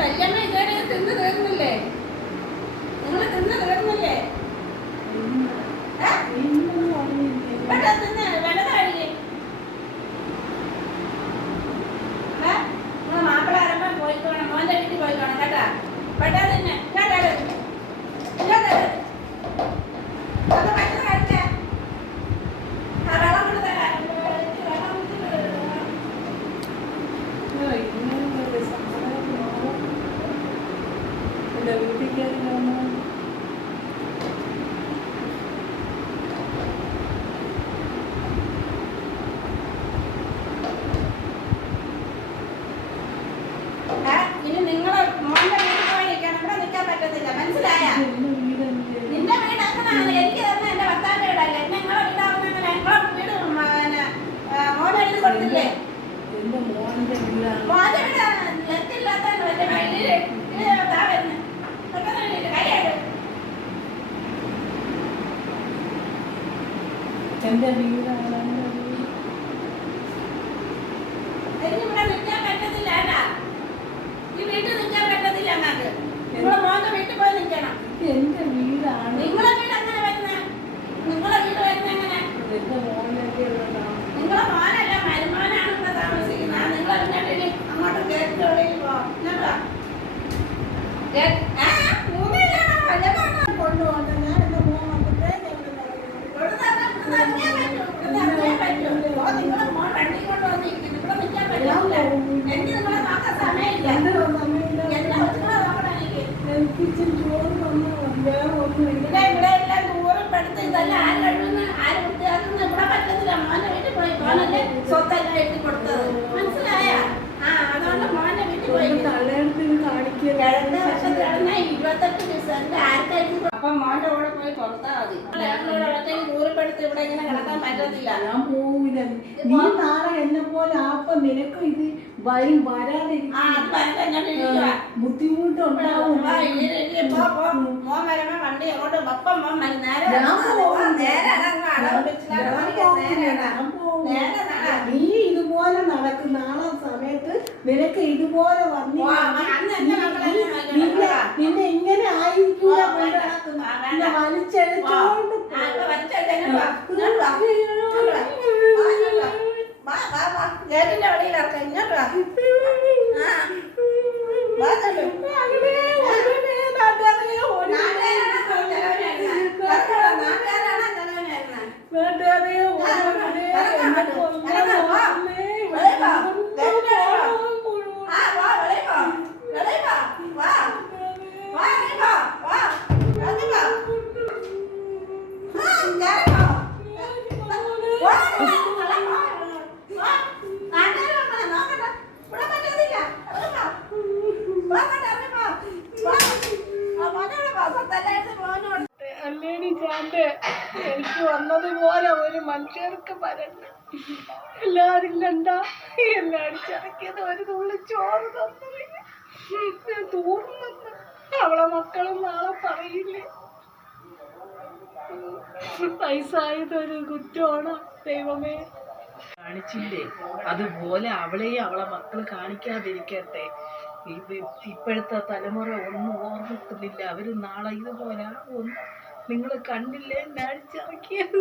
കല്യാണം ഇതുവരെ തിന്ന് തീർന്നില്ലേ? നിങ്ങൾ തിന്ന് തീർന്നില്ലേ? തിന്ന് വെള്ളതാഴില്ലേ? നിങ്ങൾ മാപ്പിള ആരംഭം പോയിക്കോണം, മോൻ്റെ വീട്ടിൽ പോയിക്കോണം കേട്ടാ. പെട്ടെന്ന് തന്നെ ഇനി നിങ്ങളെ മോന്റെ വീട്ടിൽ പോയി നിൽക്കണം, ഇവിടെ നിൽക്കാൻ പറ്റത്തില്ല. മനസ്സിലായ? നിന്റെ വീട് അങ്ങനെയാണ്. എനിക്ക് തന്നെ എന്റെ ഭർത്താവിന്റെ വീടല്ലേ. നിങ്ങളെ വീടാവുന്ന നിങ്ങളെ വീട് മോനെ എഴുതി കൊടുത്തില്ലേ? മോന്റെ വീട് ലെത്തില്ലാത്ത എന്റെ വീടാണ്. ഇവിടെ നിൽക്കാൻ പറ്റത്തില്ല. ഈ വീട്ടിൽ നിൽക്കാൻ പറ്റത്തില്ല. ഞങ്ങൾക്ക് നിങ്ങളെ മോന്റെ വീട്ടിൽ പോയി നിൽക്കണം. എന്റെ വീടാണ്. നിങ്ങളെ വീട് എങ്ങനെ വരുന്നത്? നിങ്ങളെ വീട് വരുന്നത് എങ്ങനെ? നിങ്ങളെ മോനല്ല, മരുമോനാണ് ഇവിടെ താമസിക്കുന്നത്. നിങ്ങൾ അറിഞ്ഞിട്ടില്ലേ? അങ്ങോട്ട് കേട്ടിട്ടുള്ളിൽ പോവാം. സ്വത്തെല്ലാം എഴുതി കൊടുത്തത് മനസ്സിലായ? അതുകൊണ്ട് മോന്റെ വീട്ടിൽ പോയി 28 ദിവസം അപ്പൊ മോന്റെ കൂടെ പോയി കൊടുത്താൽ മതി. ദൂരപ്പെടുത്തി ഇവിടെ ഇങ്ങനെ കിടക്കാൻ പറ്റത്തില്ല. ഞാൻ പോവില്ല. നീ നാളെ എന്നെ പോലെ ആപ്പ നിനക്കും ഇത് വരും വരാതെ ബുദ്ധിമുട്ടുണ്ടാവും. മോൻ വരുമ്പോ വണ്ടി അങ്ങോട്ട് ഒപ്പം മോൻ നേരെ നീ ഇതുപോലെ നടക്കും. നാളെ സമയത്ത് നിനക്ക് ഇതുപോലെ വന്നു നിന്നെ ഇങ്ങനെ ആയിരിക്കൂല വലിച്ചെടുത്തോണ്ട് ഗേറ്റിന്റെ വഴിയിലിറക്കാം. ഇങ്ങോട്ട് അല്ലേടി ചാന്റെ എനിക്ക് വന്നതുപോലെ ഒരു മനുഷ്യർക്ക് വരണ്ട. എല്ലാരും കണ്ട എല്ലാരും ചടക്കിയത് ഒരു തുള്ളി ചോറ് തന്നു തൂർന്നു. അവളെ മക്കളും നാളെ പറയില്ലേ വയസ്സായതൊരു കുറ്റമാണ്. ദൈവമേ കാണിച്ചില്ലേ അതുപോലെ അവളെയും അവളെ മക്കൾ കാണിക്കാതിരിക്കട്ടെ. ഇപ്പോഴത്തെ തലമുറ ഒന്നും ഓർമ്മത്തില്ല. അവര് നാളെ ഇതുപോലെ ഒന്നും നിങ്ങൾ കണ്ടില്ലേ അടിച്ചിറക്കിയത്.